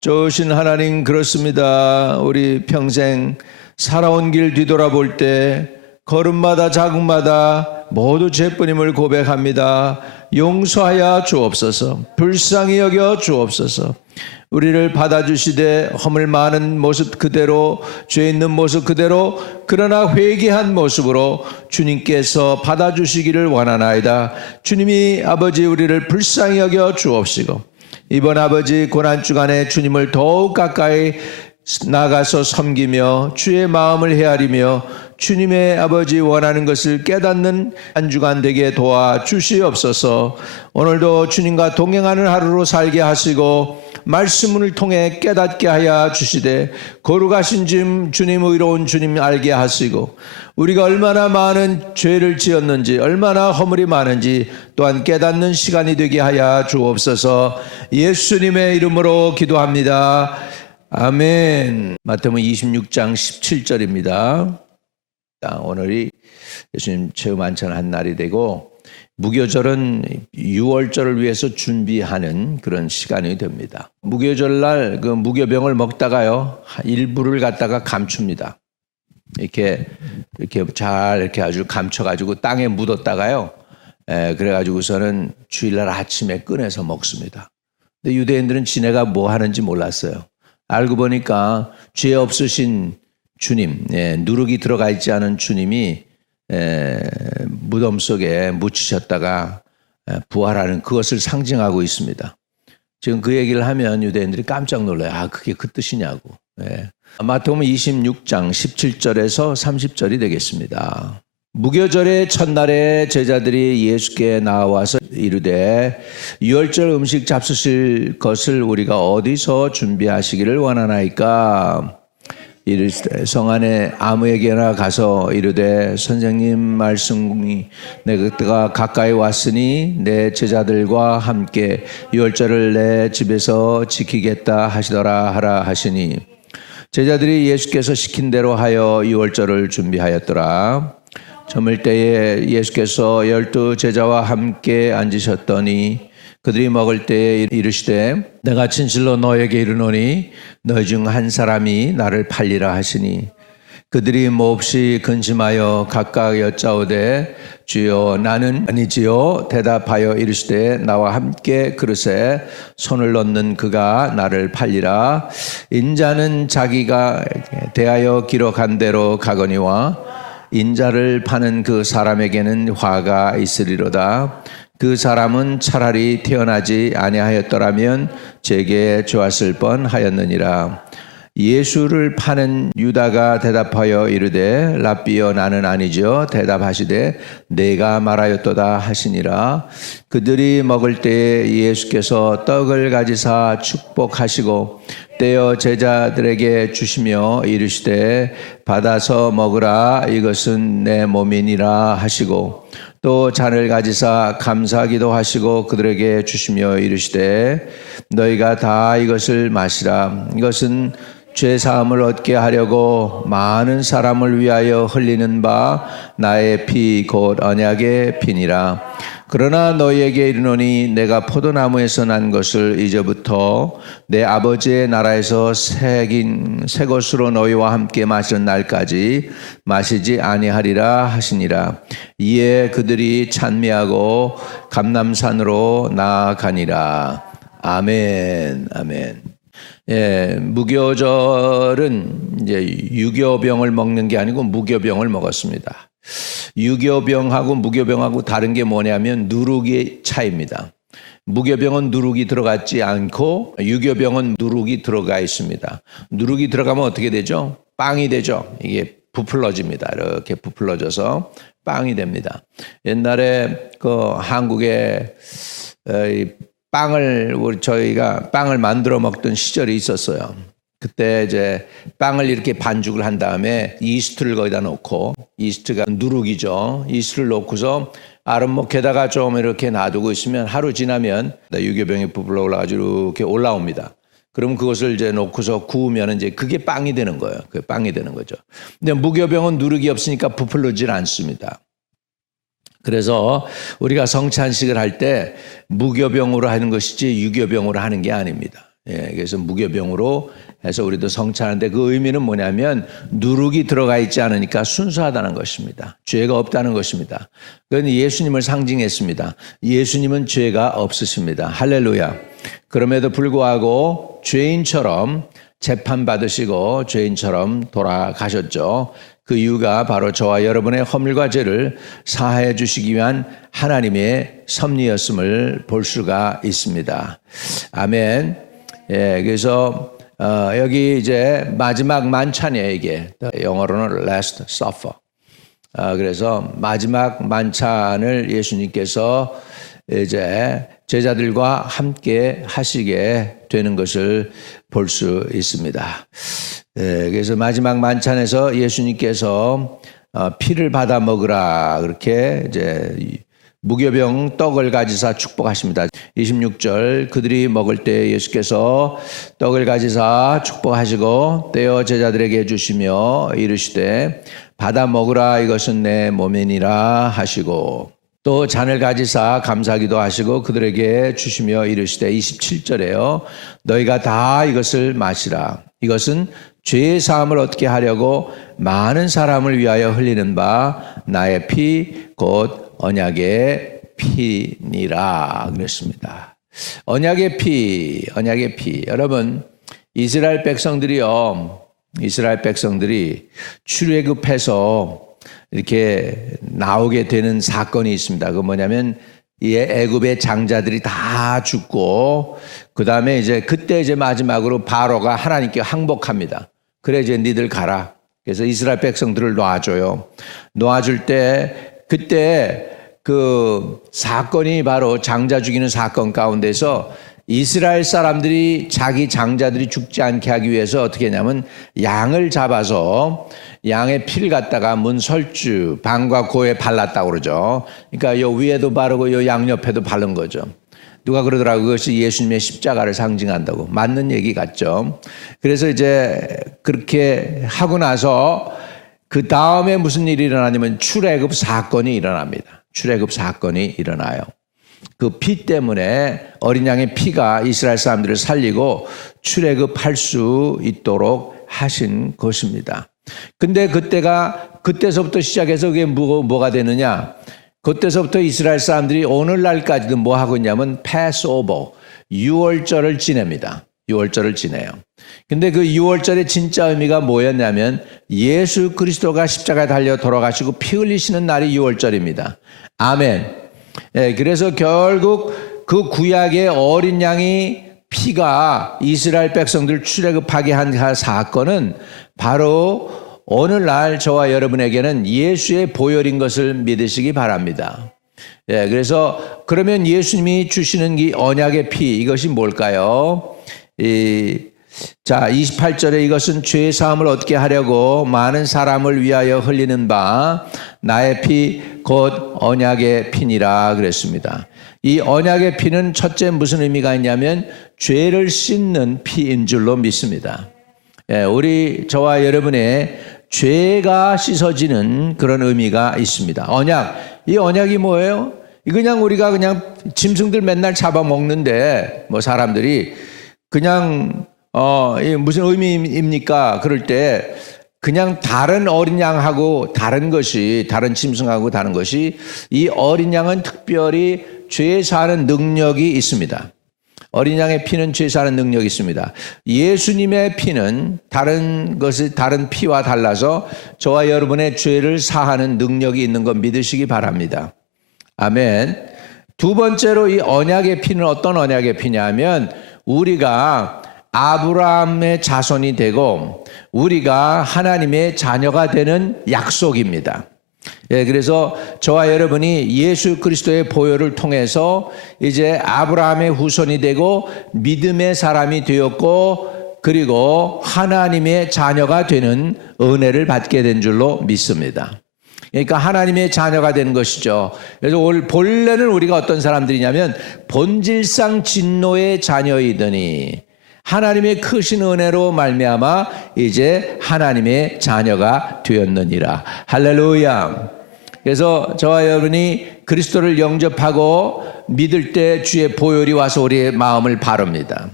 좋으신 하나님, 그렇습니다. 우리 평생 살아온 길 뒤돌아볼 때 걸음마다 자국마다 모두 죄뿐임을 고백합니다. 용서하여 주옵소서. 불쌍히 여겨 주옵소서. 우리를 받아주시되 허물 많은 모습 그대로, 죄 있는 모습 그대로, 그러나 회개한 모습으로 주님께서 받아주시기를 원하나이다. 주님이 아버지 우리를 불쌍히 여겨 주옵시고, 이번 아버지 고난주간에 주님을 더욱 가까이 나가서 섬기며 주의 마음을 헤아리며 주님의 아버지 원하는 것을 깨닫는 한 주간 되게 도와주시옵소서. 오늘도 주님과 동행하는 하루로 살게 하시고 말씀을 통해 깨닫게 하여 주시되 거룩하신 주님, 의로운 주님 알게 하시고 우리가 얼마나 많은 죄를 지었는지, 얼마나 허물이 많은지 또한 깨닫는 시간이 되게 하여 주옵소서. 예수님의 이름으로 기도합니다. 아멘. 마태복음 26장 17절입니다. 오늘이 예수님 체험 안찬한 날이 되고 무교절은 6월절을 위해서 준비하는 그런 시간이 됩니다. 무교절날 그 무교병을 먹다가요, 일부를 갖다가 감춥니다. 이렇게 잘 이렇게 아주 감춰가지고 땅에 묻었다가요, 그래가지고서는 주일날 아침에 꺼내서 먹습니다. 근데 유대인들은 지네가 뭐 하는지 몰랐어요. 알고 보니까 죄 없으신 주님, 누룩이 들어가 있지 않은 주님이 무덤 속에 묻히셨다가 부활하는 그것을 상징하고 있습니다. 지금 그 얘기를 하면 유대인들이 깜짝 놀라요. 아, 그게 그 뜻이냐고. 마태복음 26장 17절에서 30절이 되겠습니다. 무교절의 첫날에 제자들이 예수께 나와서 이르되 유월절 음식 잡수실 것을 우리가 어디서 준비하시기를 원하나이까? 이르시되 성 안에 아무에게나 가서 이르되 선생님 말씀이 내가 가까이 왔으니 내 제자들과 함께 유월절을 내 집에서 지키겠다 하시더라 하라 하시니, 제자들이 예수께서 시킨 대로 하여 유월절을 준비하였더라. 저물 때에 예수께서 12 제자와 함께 앉으셨더니 그들이 먹을 때에 이르시되 내가 진실로 너에게 이르노니 너희 중 한 사람이 나를 팔리라 하시니, 그들이 몹시 근심하여 각각 여짜오되 주여 나는 아니지요 대답하여 이르시되 나와 함께 그릇에 손을 넣는 그가 나를 팔리라. 인자는 자기가 대하여 기록한 대로 가거니와 인자를 파는 그 사람에게는 화가 있으리로다. 그 사람은 차라리 태어나지 아니하였더라면 제게 좋았을 뻔하였느니라. 예수를 파는 유다가 대답하여 이르되 랍비여 나는 아니죠 대답하시되 내가 말하였도다 하시니라. 그들이 먹을 때에 예수께서 떡을 가지사 축복하시고 떼어 제자들에게 주시며 이르시되 받아서 먹으라 이것은 내 몸이니라 하시고, 또 잔을 가지사 감사기도 하시고 그들에게 주시며 이르시되 너희가 다 이것을 마시라. 이것은 죄사함을 얻게 하려고 많은 사람을 위하여 흘리는 바 나의 피 곧 언약의 피니라. 그러나 너희에게 이르노니 내가 포도나무에서 난 것을 이제부터 내 아버지의 나라에서 새긴 새 것으로 너희와 함께 마시는 날까지 마시지 아니하리라 하시니라. 이에 그들이 찬미하고 감람산으로 나아가니라. 아멘. 아멘. 무교절은 이제 유교병을 먹는 게 아니고 무교병을 먹었습니다. 유교병하고 무교병하고 다른 게 뭐냐면 누룩의 차이입니다. 무교병은 누룩이 들어갔지 않고 유교병은 누룩이 들어가 있습니다. 누룩이 들어가면 어떻게 되죠? 빵이 되죠. 이게 부풀러집니다. 이렇게 부풀러져서 빵이 됩니다. 옛날에 그 한국에 저희가 빵을 만들어 먹던 시절이 있었어요. 그때 이제 빵을 이렇게 반죽을 한 다음에 이스트를 거기다 놓고, 이스트가 누룩이죠. 이스트를 놓고서 아랫목에다가 좀 이렇게 놔두고 있으면 하루 지나면 유교병이 부풀어 올라가지고 이렇게 올라옵니다. 그럼 그것을 이제 놓고서 구우면 이제 그게 빵이 되는 거예요. 그게 빵이 되는 거죠. 근데 무교병은 누룩이 없으니까 부풀러질 않습니다. 그래서 우리가 성찬식을 할 때 무교병으로 하는 것이지 유교병으로 하는 게 아닙니다. 그래서 무교병으로 해서 우리도 성찬하는데 그 의미는 뭐냐면 누룩이 들어가 있지 않으니까 순수하다는 것입니다. 죄가 없다는 것입니다. 그건 예수님을 상징했습니다. 예수님은 죄가 없으십니다. 할렐루야. 그럼에도 불구하고 죄인처럼 재판받으시고 죄인처럼 돌아가셨죠. 그 이유가 바로 저와 여러분의 허물과 죄를 사하여 주시기 위한 하나님의 섭리였음을 볼 수가 있습니다. 아멘. 그래서 여기 이제 마지막 만찬이에요. 이게 영어로는 Last Supper. 그래서 마지막 만찬을 예수님께서 이제 제자들과 함께 하시게 되는 것을 볼 수 있습니다. 그래서 마지막 만찬에서 예수님께서 피를 받아 먹으라 그렇게 이제 무교병 떡을 가지사 축복하십니다. 26절 그들이 먹을 때 예수께서 떡을 가지사 축복하시고 떼어 제자들에게 주시며 이르시되 받아 먹으라 이것은 내 몸이니라 하시고 또 잔을 가지사 감사기도 하시고 그들에게 주시며 이르시되 27절에요. 너희가 다 이것을 마시라. 이것은 죄의 사함을 얻게 하려고 많은 사람을 위하여 흘리는 바 나의 피 곧 언약의 피니라 그랬습니다. 언약의 피. 여러분 이스라엘 백성들이 출애굽해서 이렇게 나오게 되는 사건이 있습니다. 그 뭐냐면 이 애굽의 장자들이 다 죽고 그 다음에 그때 마지막으로 바로가 하나님께 항복합니다. 그래 이제 니들 가라. 그래서 이스라엘 백성들을 놓아줄 때 그때 그 사건이 바로 장자 죽이는 사건 가운데서 이스라엘 사람들이 자기 장자들이 죽지 않게 하기 위해서 어떻게 했냐면 양을 잡아서 양의 피를 갖다가 문설주 방과 고에 발랐다고 그러죠. 그러니까 요 위에도 바르고 요 양옆에도 바른 거죠. 누가 그러더라고요. 그것이 예수님의 십자가를 상징한다고. 맞는 얘기 같죠. 그래서 이제 그렇게 하고 나서 그 다음에 무슨 일이 일어나냐면 출애굽 사건이 일어납니다. 출애굽 사건이 일어나요. 그 피 때문에 어린 양의 피가 이스라엘 사람들을 살리고 출애굽할 수 있도록 하신 것입니다. 근데 그때서부터 시작해서 그게 뭐가 되느냐? 그때서부터 이스라엘 사람들이 오늘날까지도 뭐 하고 있냐면 패스오버, 유월절을 지냅니다. 유월절을 지내요. 근데 그 유월절의 진짜 의미가 뭐였냐면 예수 그리스도가 십자가에 달려 돌아가시고 피 흘리시는 날이 유월절입니다. 아멘. 그래서 결국 그 구약의 어린 양이 피가 이스라엘 백성들 출애굽하게 한 사건은 바로 오늘날 저와 여러분에게는 예수의 보혈인 것을 믿으시기 바랍니다. 그래서 그러면 예수님이 주시는 이 언약의 피 이것이 뭘까요? 자 28절에 이것은 죄의 사함을 얻게 하려고 많은 사람을 위하여 흘리는 바 나의 피 곧 언약의 피니라 그랬습니다. 이 언약의 피는 첫째 무슨 의미가 있냐면 죄를 씻는 피인 줄로 믿습니다. 저와 여러분의 죄가 씻어지는 그런 의미가 있습니다. 언약, 이 언약이 뭐예요? 그냥 우리가 그냥 짐승들 맨날 잡아먹는데 뭐 사람들이 그냥 무슨 의미입니까? 그럴 때 그냥 다른 어린 양하고 다른 짐승하고 다른 것이 이 어린 양은 특별히 죄 사는 능력이 있습니다. 어린 양의 피는 죄 사는 능력이 있습니다. 예수님의 피는 다른 피와 달라서 저와 여러분의 죄를 사하는 능력이 있는 것 믿으시기 바랍니다. 아멘. 두 번째로 이 언약의 피는 어떤 언약의 피냐면 우리가 아브라함의 자손이 되고 우리가 하나님의 자녀가 되는 약속입니다. 그래서 저와 여러분이 예수 그리스도의 보혈을 통해서 이제 아브라함의 후손이 되고 믿음의 사람이 되었고 그리고 하나님의 자녀가 되는 은혜를 받게 된 줄로 믿습니다. 그러니까 하나님의 자녀가 되는 것이죠. 그래서 본래는 우리가 어떤 사람들이냐면 본질상 진노의 자녀이더니 하나님의 크신 은혜로 말미암아 이제 하나님의 자녀가 되었느니라. 할렐루야. 그래서 저와 여러분이 그리스도를 영접하고 믿을 때 주의 보혈이 와서 우리의 마음을 바릅니다.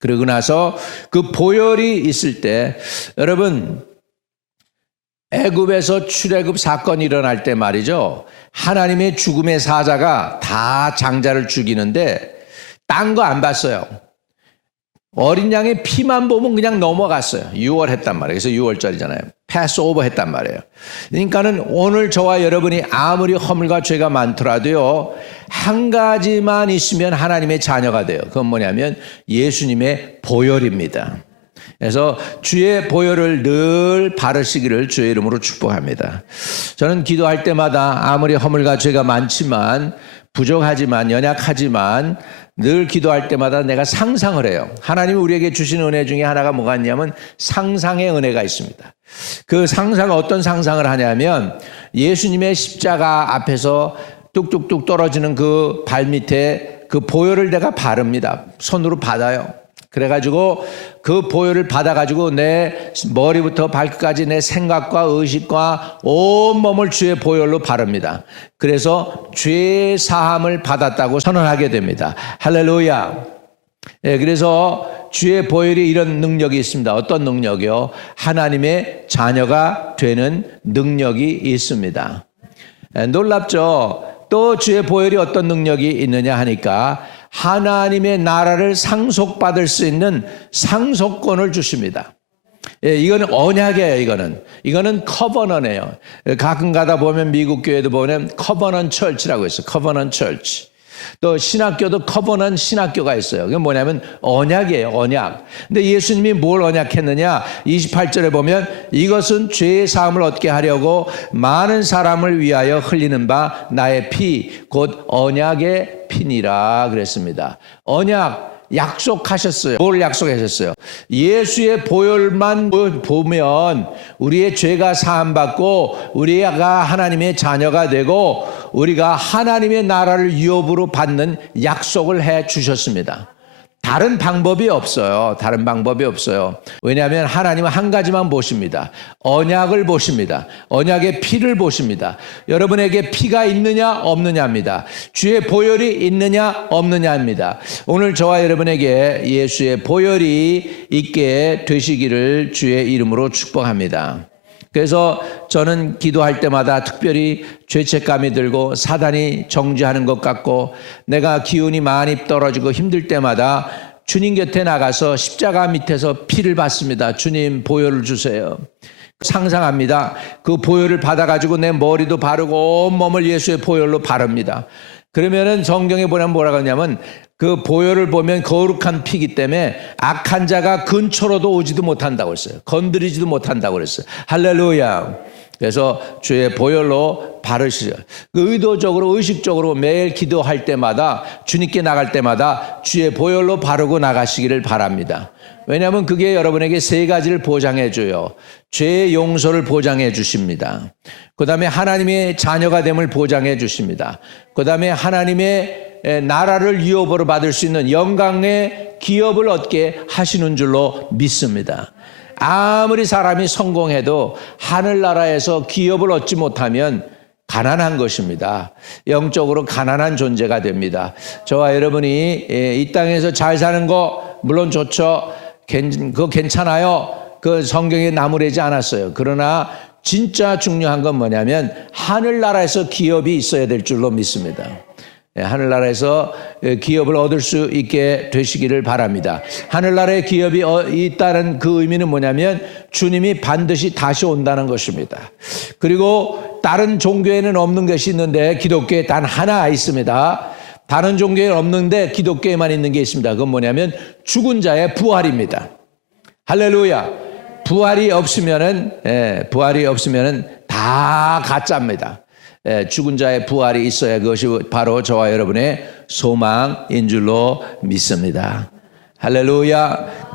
그러고 나서 그 보혈이 있을 때 여러분 애굽에서 출애굽 사건이 일어날 때 말이죠. 하나님의 죽음의 사자가 다 장자를 죽이는데 딴 거 안 봤어요. 어린 양의 피만 보면 그냥 넘어갔어요. 6월 했단 말이에요. 그래서 6월절이잖아요. 패스오버 했단 말이에요. 그러니까는 오늘 저와 여러분이 아무리 허물과 죄가 많더라도요. 한 가지만 있으면 하나님의 자녀가 돼요. 그건 뭐냐면 예수님의 보혈입니다. 그래서 주의 보혈을 늘 바르시기를 주의 이름으로 축복합니다. 저는 기도할 때마다 아무리 허물과 죄가 많지만 부족하지만 연약하지만 늘 기도할 때마다 내가 상상을 해요. 하나님이 우리에게 주신 은혜 중에 하나가 뭐가 있냐면 상상의 은혜가 있습니다. 그 상상은 어떤 상상을 하냐면 예수님의 십자가 앞에서 뚝뚝뚝 떨어지는 그 발밑에 그 보혈을 내가 바릅니다. 손으로 받아요. 그래가지고 그 보혈을 받아가지고 내 머리부터 발끝까지 내 생각과 의식과 온몸을 주의 보혈로 바릅니다. 그래서 죄 사함을 받았다고 선언하게 됩니다. 할렐루야. 예, 그래서 주의 보혈이 이런 능력이 있습니다. 어떤 능력이요? 하나님의 자녀가 되는 능력이 있습니다. 예, 놀랍죠? 또 주의 보혈이 어떤 능력이 있느냐 하니까 하나님의 나라를 상속받을 수 있는 상속권을 주십니다. 예, 이거는 언약이에요. 이거는 커버넌이에요. 가끔 가다 보면 미국 교회도 보면 커버넌 철치라고 있어요. 커버넌 철치. 또 신학교도 커버넌 신학교가 있어요. 그게 뭐냐면 언약이에요. 언약. 근데 예수님이 뭘 언약했느냐? 28절에 보면 이것은 죄의 사함을 얻게 하려고 많은 사람을 위하여 흘리는 바 나의 피 곧 언약의 피니라 그랬습니다. 언약 약속하셨어요. 뭘 약속하셨어요? 예수의 보혈만 보면 우리의 죄가 사함받고 우리가 하나님의 자녀가 되고 우리가 하나님의 나라를 유업으로 받는 약속을 해 주셨습니다. 다른 방법이 없어요. 다른 방법이 없어요. 왜냐하면 하나님은 한 가지만 보십니다. 언약을 보십니다. 언약의 피를 보십니다. 여러분에게 피가 있느냐 없느냐입니다. 주의 보혈이 있느냐 없느냐입니다. 오늘 저와 여러분에게 예수의 보혈이 있게 되시기를 주의 이름으로 축복합니다. 그래서 저는 기도할 때마다 특별히 죄책감이 들고 사단이 정죄하는 것 같고 내가 기운이 많이 떨어지고 힘들 때마다 주님 곁에 나가서 십자가 밑에서 피를 받습니다. 주님 보혈을 주세요. 상상합니다. 그 보혈을 받아가지고 내 머리도 바르고 온몸을 예수의 보혈로 바릅니다. 그러면은 성경에 보면 뭐라고 하냐면 그 보혈을 보면 거룩한 피기 때문에 악한 자가 근처로도 오지도 못한다고 했어요. 건드리지도 못한다고 그랬어요. 할렐루야. 그래서 주의 보혈로 바르시죠. 의도적으로 의식적으로 매일 기도할 때마다 주님께 나갈 때마다 주의 보혈로 바르고 나가시기를 바랍니다. 왜냐하면 그게 여러분에게 세 가지를 보장해 줘요. 죄의 용서를 보장해 주십니다. 그 다음에 하나님의 자녀가 됨을 보장해 주십니다. 그 다음에 하나님의 나라를 유업으로 받을 수 있는 영광의 기업을 얻게 하시는 줄로 믿습니다. 아무리 사람이 성공해도 하늘나라에서 기업을 얻지 못하면 가난한 것입니다. 영적으로 가난한 존재가 됩니다. 저와 여러분이 이 땅에서 잘 사는 거 물론 좋죠. 그거 괜찮아요. 그 성경에 나무래지 않았어요. 그러나 진짜 중요한 건 뭐냐면 하늘나라에서 기업이 있어야 될 줄로 믿습니다. 하늘나라에서 기업을 얻을 수 있게 되시기를 바랍니다. 하늘나라의 기업이 있다는 그 의미는 뭐냐면 주님이 반드시 다시 온다는 것입니다. 그리고 다른 종교에는 없는 것이 있는데 기독교에 단 하나 있습니다. 다른 종교에 없는데 기독교에만 있는 게 있습니다. 그건 뭐냐면 죽은 자의 부활입니다. 할렐루야. 부활이 없으면은 다 가짜입니다. 죽은 자의 부활이 있어야 그것이 바로 저와 여러분의 소망인 줄로 믿습니다. 할렐루야.